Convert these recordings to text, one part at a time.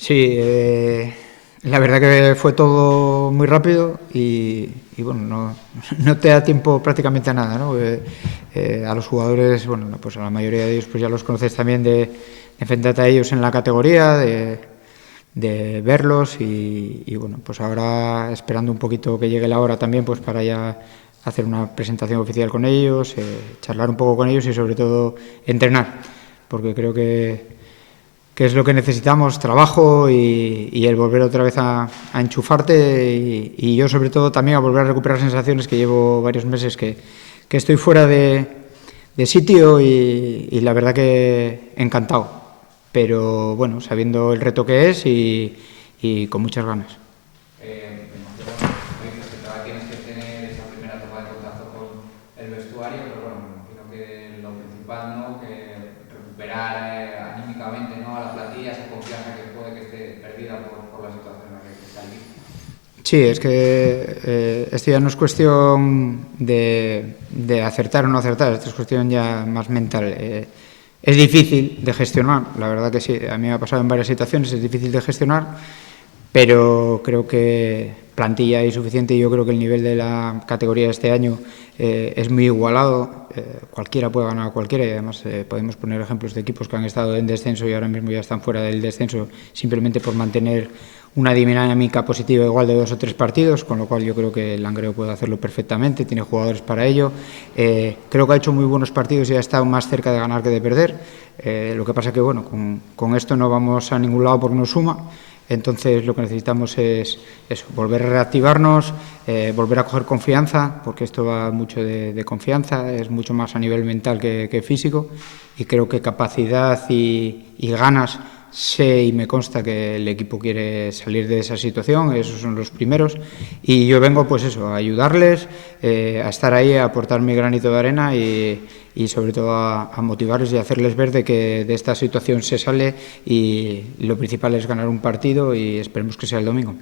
Sí, la verdad que fue todo muy rápido y bueno, no te da tiempo prácticamente a nada, ¿no? A los jugadores, bueno, pues a la mayoría de ellos pues ya los conoces también de enfrentarte a ellos en la categoría, de verlos y bueno, pues ahora esperando un poquito que llegue la hora también pues para ya hacer una presentación oficial con ellos, charlar un poco con ellos y sobre todo entrenar, porque creo que es lo que necesitamos, trabajo y el volver otra vez a enchufarte y yo sobre todo también a volver a recuperar sensaciones que llevo varios meses que estoy fuera de sitio y la verdad que encantado, pero bueno, sabiendo el reto que es y con muchas ganas. Me imagino, como dices, que todavía tienes que tener esa primera toma de contacto con el vestuario, pero bueno, me imagino que lo principal, ¿no? Que recuperar anímicamente, ¿no? A la plantilla, esa confianza que puede que esté perdida por la situación en la que está el equipo. Sí, es que esto ya no es cuestión de acertar o no acertar, esto es cuestión ya más mental. Es difícil de gestionar, la verdad que sí, a mí me ha pasado en varias situaciones, es difícil de gestionar, pero creo que plantilla hay suficiente y yo creo que el nivel de la categoría de este año es muy igualado, cualquiera puede ganar a cualquiera y además podemos poner ejemplos de equipos que han estado en descenso y ahora mismo ya están fuera del descenso simplemente por mantener una dinámica positiva igual de 2 o 3 partidos, con lo cual yo creo que el Langreo puede hacerlo perfectamente, tiene jugadores para ello. Creo que ha hecho muy buenos partidos y ha estado más cerca de ganar que de perder. Lo que pasa que bueno, con esto no vamos a ningún lado porque no suma. Entonces lo que necesitamos es eso, volver a reactivarnos, volver a coger confianza, porque esto va mucho de confianza, es mucho más a nivel mental que físico y creo que capacidad y ganas sé y me consta que el equipo quiere salir de esa situación, esos son los primeros y yo vengo pues eso, a ayudarles, a estar ahí, a aportar mi granito de arena y sobre todo a motivarles y a hacerles ver de que de esta situación se sale y lo principal es ganar un partido y esperemos que sea el domingo.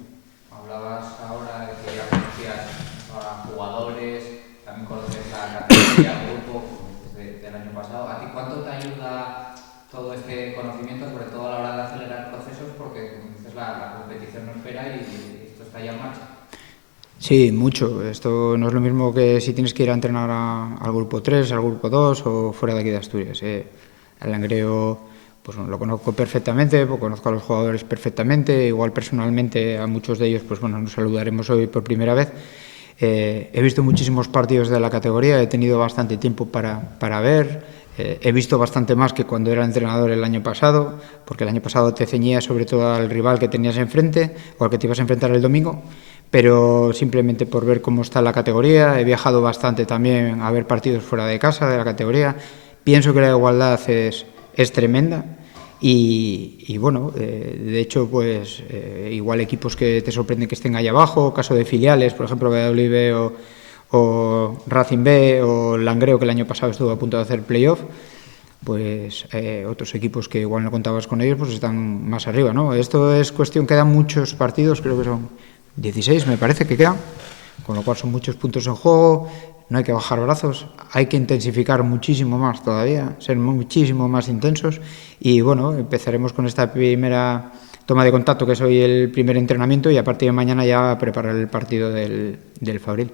Hablabas ahora de que ya conocías a jugadores, también conoces la categoría, el grupo, como dices, del año pasado. ¿A ti cuánto te ayuda todo este conocimiento, sobre todo a la hora de acelerar procesos? Porque, como dices, la competición no espera y esto está ya en marcha. Sí, mucho. Esto no es lo mismo que si tienes que ir a entrenar al grupo 3, al grupo 2 o fuera de aquí de Asturias. El Langreo pues, bueno, lo conozco perfectamente, pues, conozco a los jugadores perfectamente, igual personalmente a muchos de ellos pues bueno, nos saludaremos hoy por primera vez. He visto muchísimos partidos de la categoría, he tenido bastante tiempo para ver. He visto bastante más que cuando era entrenador el año pasado, porque el año pasado te ceñías sobre todo al rival que tenías enfrente o al que te ibas a enfrentar el domingo, pero simplemente por ver cómo está la categoría. He viajado bastante también a ver partidos fuera de casa de la categoría. Pienso que la igualdad es tremenda y bueno, de hecho, pues igual equipos que te sorprenden que estén ahí abajo, caso de filiales, por ejemplo, Valladolid B o Racing B o Langreo, que el año pasado estuvo a punto de hacer playoff, pues otros equipos que igual no contabas con ellos pues están más arriba, ¿no? Esto es cuestión, quedan muchos partidos, creo que son 16 me parece que quedan, con lo cual son muchos puntos en juego, no hay que bajar brazos, hay que intensificar muchísimo más todavía, ser muchísimo más intensos y bueno, empezaremos con esta primera toma de contacto que es hoy el primer entrenamiento y a partir de mañana ya preparar el partido del Fabril.